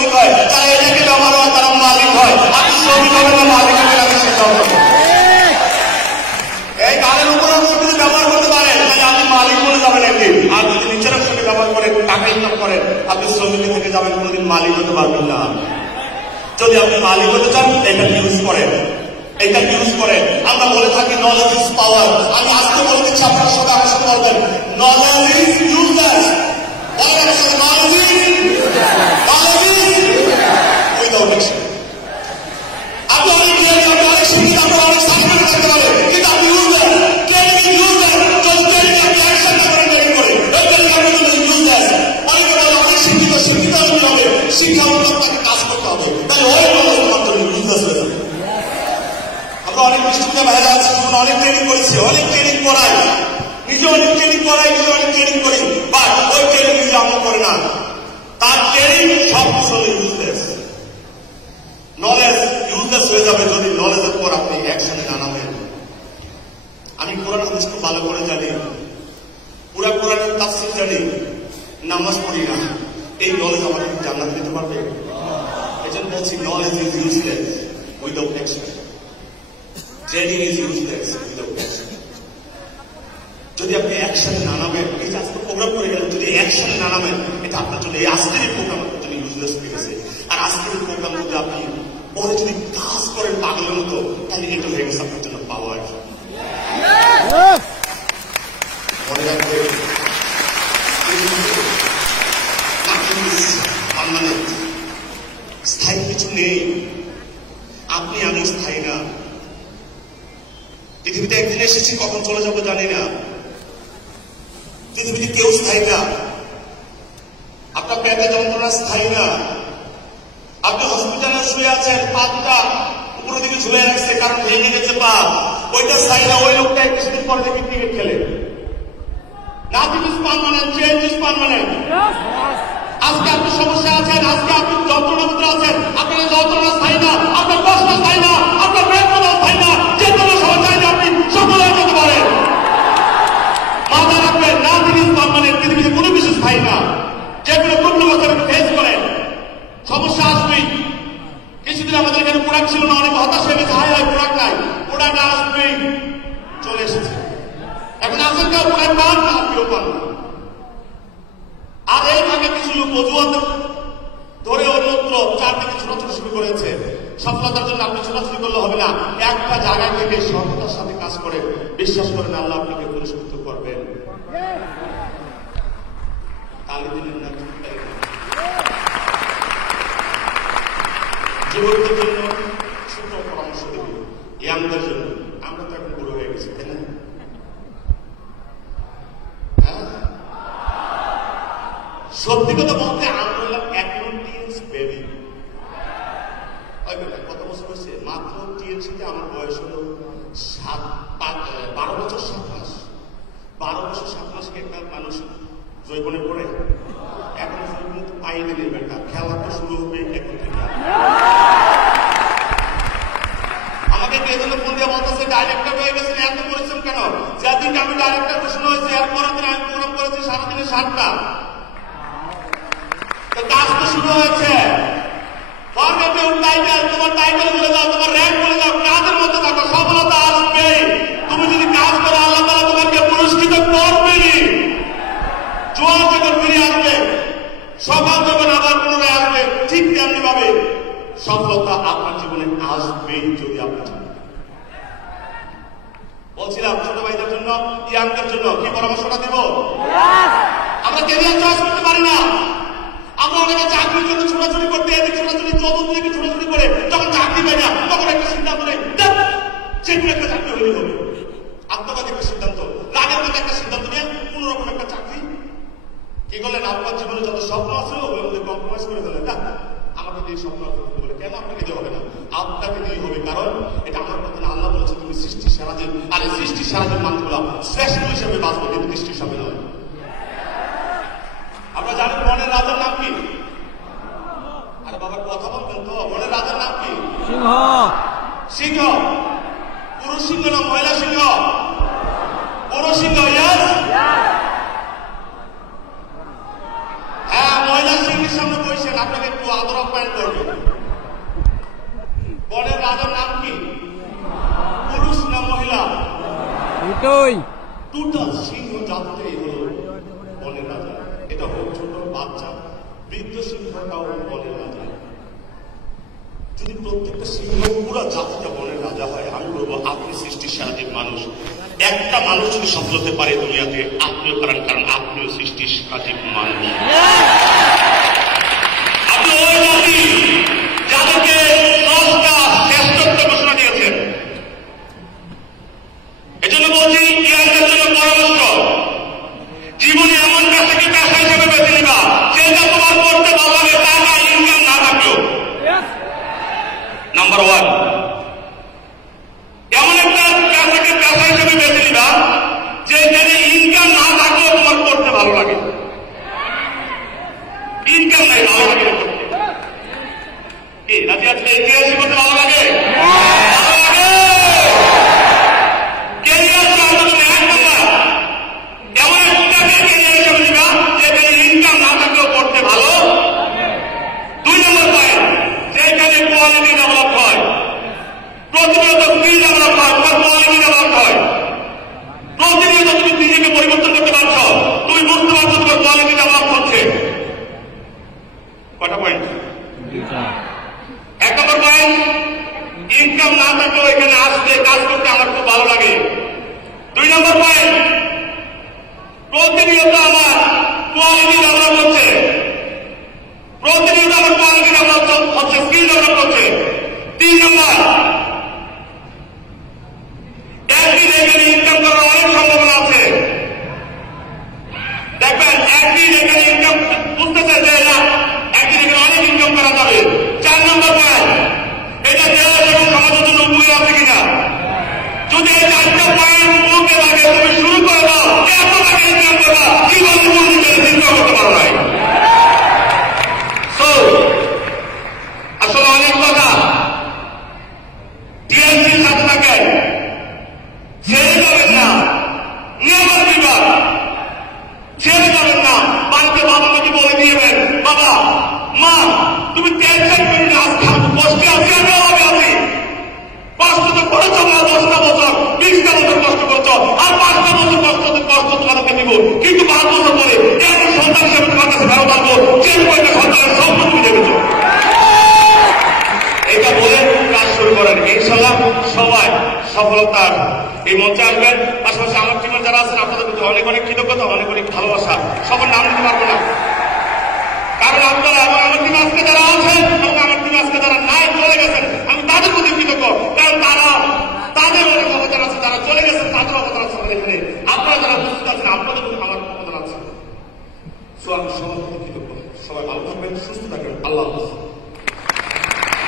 শ্রমিক হয়, যারা এটাকে ব্যবহার হয় তারা মালিক হয়। আপনি শ্রমিক হবেন না মালিক হবেন আমি সিদ্ধান্ত নেব। এই গানের উপর অংশ যদি ব্যবহার করতে পারেন তাহলে আপনি মালিক বলে যাবেন একদিন, আর যদি নিচের অংশকে ব্যবহার করেন টাকা ইনকাম করেন আপনি শ্রমিক থেকে যাবেন, কোনোদিন মালিক হতে পারবেন না। যদি আপনি মালিক হতে চান এটা ইউজ করেন, এটা ইউজ করেন। আমরা বলে থাকি নলেজ ইজ পাওয়ার। আমি আজকে বলে দিচ্ছি আপনারা সবাই আমার সাথে বলবেন নলেজ ইজ ইউজলেস। বলেন আমার সাথে নলেজ ইজ উইদাউট অ্যাকশন। আপনি অনেক জ্ঞানী, আপনি অনেক শিক্ষিত, আপনি অনেক সার্টিফিকেট থাকতে পারেন, কিন্তু আপনি ইউজলেস। ট্রেনিং ইজ ইউজলেস যদি ট্রেনিং আপনি অ্যাকশন না করেন ট্রেনিং করে। এই ট্রেনিং আপনার জন্য ইউজলেস। অনেকে বলে অনেক শিক্ষিত হতে হবে, শিক্ষা মতো আপনাকে কাজ করতে হবে, তাহলে ওই নলেজ তোমার জন্য ইউজলেস হয়ে যাবে। আমরা অনেক বিশ্ববিদ্যালয় বাইরে আছি, অনেক ট্রেনিং করেছি, অনেক ট্রেনিং করাই, নিজে অনেক ট্রেনিং করাই, নিজে অনেক ট্রেনিং করি, বাট ওই ট্রেনিং নিজে আমল করে না। তার ট্রেনিং সব কিছু ইউজলেস। নলেজ ইউজলেস হয়ে যাবে যদি নলেজের পর আপনি অ্যাকশনে না নামেন। আমি কোরআন হাদিস খুব ভালো করে জানি, পুরা কোরআনের তাফসীর জানি, নামাজ পড়ি না। এই নলেজ আমাকে জান্নাত দিতে পারবে? এই জন্য বলছি knowledge is useless without action. Training is useless without action. যদি আপনি অ্যাকশনে না নামেন, এই যে আজকে প্রোগ্রাম করে গেলেন, যদি অ্যাকশনে না নামেন এটা আপনার জন্য, এই আজকের এই প্রোগ্রাম আপনার জন্য ইউজলেস হয়ে গেছে। আর আজকের এই প্রোগ্রাম যদি আপনি পরে যদি কাজ করেন পাগলের মতো, তাহলে এটা হয়ে গেছে আপনার জন্য পাওয়ার। মনে রাখবেন পার্মানেন্ট, স্থায়ী কিছু নেই। আপনি আমি স্থায়ী না। পৃথিবীতে একদিন এসেছি, কখন চলে যাবো জানি না। পৃথিবীতে কেউ স্থায়ী না। আপনার পেটে যন্ত্রণা স্থায়ী না। আপনি হসপিটালে শুয়ে আছেন, পাতটা উপরের দিকে ঝুলে রাখছে কারণ ভেঙে গেছে পা, ওইটা স্থায়ী না। ওই লোকটা কিছুদিন পরে দেখি ক্রিকেট খেলে। Nothing is permanent, change is permanent. আজকে আপনি সমস্যা আছেন, আজকে আপনি যন্ত্রণার ভিতরে আছেন, আপনার যন্ত্রণা স্থায়ী না, আপনার কষ্ট স্থায়ী না, আপনার বেদনা স্থায়ী না। যে কোনো সময় চাইলে আপনি সফল হয়ে যেতে পারেন। মাথা রাখবেন নাথিং ইজ পার্মানেন্ট। পৃথিবীতে কোনো কিছু স্থায়ী না। যে কোনো প্রবলেম আপনি ফেস করেন, সমস্যা আসবেই। কিছুদিন আমাদের এখানে প্রোডাক্ট ছিল না, অনেক হতাশ হয়ে গেছে, হাই হাই প্রোডাক্ট নাই। প্রোডাক্ট আসবেই, চলে এসেছে। এখন আসেন কেউ প্রোডাক্ট পান না, কেউ পান না। আর এই ভাগে কিছু লোক অজুহাত ধরে অন্যত্র চারদিকে ছোটাছুটি শুরু করেছে। সফলতার জন্য আপনি ছোটাছুটি করলে হবে না। একটা জায়গায় থেকে সফলতার সাথে কাজ করে বিশ্বাস করেন আল্লাহ আপনাকে পুরস্কৃত করবেন। যুবকদের জন্য ছোট পরামর্শ দেব, ইয়াংদের জন্য। আমরা তো এখন বুড়ো হয়ে গেছি, তাই না? সত্যি কথা বলতে আমরা হলাম এখন টিনস বেবি। কত বছর হয়েছে? মাত্র টিএনসিতে আমার বয়স হল 12 বছর 7 মাস। 12 বছর 7 মাসকে একটা মানুষ জৈবনে পড়ে। এখন জৈবনে তো পাই দিলে বেটা, খেলা তো শুরু হবে এখন থেকে। আমাকে কে যেন ফোন দিয়ে বলতেছে ডাইরেক্টর হয়ে গেছেন, এত করেছেন কেন? যেদিন আমি ডাইরেক্টর ঘোষণা হয়েছে এরপরের দিন আমি প্রোগ্রাম করেছি সারাদিনে 7টা। কাজ তো শুরু হয়েছে। তোমার টাইটেল বলে দাও, তোমার র্যাঙ্ক বলে দাও, কাজের মধ্যে থাকো, সফলতা আসবে। তুমি যদি কাজ করো আল্লাহ তাআলা তোমাকে পুরস্কৃত করবেই। জোয়ার যখন ফিরে আসবে, সকাল যখন আবার পুনরায় আসবে, ঠিক তেমনি ভাবে সফলতা আপনার জীবনে আসবেই যদি আপনি চান। বলছিলাম ছোট ভাইদের জন্য, ইয়াংদের জন্য কি পরামর্শটা দিব? আমরা ক্যারিয়ার চয়েস করতে পারি না। আমরা অনেকে চাকরির জন্য ছোটাছুটি করতে, এদিকে ছোটাছুটি, চতুর্দিকে ছোটাছুটি করে যখন চাকরি পাই না তখন একটা সিদ্ধান্ত নেই, যেগুলো একটা চাকরি হলেই হবে। আত্মঘাতী একটা সিদ্ধান্ত, রাগের মধ্যে একটা সিদ্ধান্ত নিয়ে কোন রকম একটা চাকরি। কি করলেন? আপনার জীবনে যত স্বপ্ন আছে ওগুলোর মধ্যে কম্প্রোমাইজ করে ফেলেন। না, আমাকে দিয়ে স্বপ্ন বলে কেন আপনাকে দিয়ে হবে না? আপনাকে দিয়ে হবে, কারণ এটা আমার কথা না। আল্লাহ বলেছে তুমি সৃষ্টির সারাজীব, আর এই সৃষ্টির সারাজীব মানুষগুলো শ্রেষ্ঠ হিসেবে বাঁচবে, কিন্তু দৃষ্টির সামনে নয়। আমরা জানি মনের রাজার নাম কি? আরে বাবা কথা বলবেন তো, মনের রাজার নাম কি? সিংহ। সিংহ। পুরুষ সিংহ না মহিলা সিংহ? পুরুষ সিংহ। হ্যাঁ, মহিলা সিংহ টিভির সামনে বসেছেন, আপনাকে একটু আদর আপ্যায়ন করবে। বনের রাজার নাম কি? পুরুষ না মহিলা? দুটোই। টোটাল সিংহ জাতটাই হলো বনের রাজা। এটা হোক ছোট বাচ্চা, বৃদ্ধ সিংহটাও বনের রাজা। যদি প্রত্যেকটা সিংহ পুরা জাতিটা বনের রাজা হয়, আমি বলবো আপনি সৃষ্টির স্বাধীন মানুষ। একটা মানুষ যদি সফল হতে পারে দুনিয়াতে, আপনিও পারেন, কারণ আপনিও সৃষ্টির স্বাধীন মানুষ। আপনি ওই জাতি যাদেরকে 10টা শ্রেষ্ঠত্ব ঘোষণা দিয়েছেন। এজন্য বলছি ইয়ারদের জন্য পরামর্শ, জীবনে এমন পেশাকে পেশা হিসেবে বেছে নিবা যেটা তোমার করতে ভালো লাগে, টাকা ইনকাম না থাকলেও। নাম্বার 1, এমন একটা পেশাকে পেশা হিসেবে বেছে নিবা যেখানে ইনকাম না থাকলেও তোমার করতে ভালো লাগে। ইনকাম নাই, ভালো লাগে করতে। কি রাজি আজকে ইতিহাসই করতে ভালো লাগে? ভালো লাগে। ক্যারিয়ার চালানো এক নাম্বার, এমন একটাকে ক্যারিয়ার হিসেবে নিবা যেখানে ইনকাম না থাকলেও করতে ভালো। 2 নম্বর পয়েন্ট, যেখানে কোয়ালিটি ডেভেলপ হয়, প্রতিনিয়ত স্কিল ডেভেলপ হয়, তোমার কোয়ালিটি ডেভেলপ হয়। প্রতিনিয়ত তুমি নিজেকে পরিবর্তন করতে পারছ, তুমি বুঝতে পারছো তোমার কোয়ালিটি ডেভেলপ হচ্ছে। কটা পয়েন্ট? 1 নম্বর পয়েন্ট, ইনকাম না থাকলেও এখানে আসতে কাজ করতে আমার খুব ভালো লাগে। 2 নম্বর পয়েন্ট, প্রতিনিয়ত আমার কোয়ালিটি ডেভেলপ হচ্ছে, প্রতিনিয়ত আমার কোয়ালিটি ডেভেলপ হচ্ছে, স্কিল ডেভেলপ হচ্ছে। 3 নম্বর, একদিন এখানে ইনকাম করার অনেক সম্ভাবনা আছে। দেখবেন একদিন এখানে ইনকাম বুঝতে চাইছে না, একদিন এখানে অনেক ইনকাম করা যাবে। 4 নম্বর পয়েন্ট, এটা দেশ এবং সমাজের জন্য উপকার আছে কিনা। যদি এই 4টা পয়েন্ট মুখে লাগে, তুমি শুরু করে দাও, এত টাকা ইনকাম করবা, জীবন চিন্তা করতে পারো নাই। আসলে অনেক কথা টিএনসির সাথে থাকে, ছেড়ে যাবেন না, নেভার গিভ আপ, ছেড়ে যাবেন না। বাড়িতে বাবা মাকে বলে দিয়েবেন, বাবা মা তুমি টেনশন করি না, আজকে আমি কষ্টে আছি, আমি অভাবে আছি। কষ্ট তো করেছ না, 10টা বছর 20টা বছর কষ্ট করছ, আর 5টা বছর কষ্ট তোমাদেরকে দিব, কিন্তু 5 বছর পরে এমন সন্তান হিসেবে তোমার কাছে ফেরত আসবো যে কয়টা সন্তানের সব তুমি দেখেছ। এটা বলে কাজ শুরু করেন, ইনশাল্লাহ সবাই সফলতার এই মঞ্চে আসবেন। পাশাপাশি আমার টিমের যারা আছেন আপনাদের প্রতি অনেক অনেক কৃতজ্ঞতা, অনেক অনেক ভালোবাসা। সবার নাম দিতে পারবো না, কারণ আপনারা এবং আমার টিম আজকে যারা আছেন এবং আমার টিম আজকে যারা নাই চলে গেছেন, আমি তাদের প্রতি কৃতজ্ঞ, কারণ তাদের অনেক অবদান আছে, যারা চলে গেছেন তাদের অবদান আছে এখানে। আপনারা যারা উপস্থিত আছেন আপনাদের প্রতি আমার অবদান আছে। আমি সবার প্রতি কৃতজ্ঞ। সবাই ভালো থাকবেন, সুস্থ থাকবেন। আল্লাহ হাফেজ।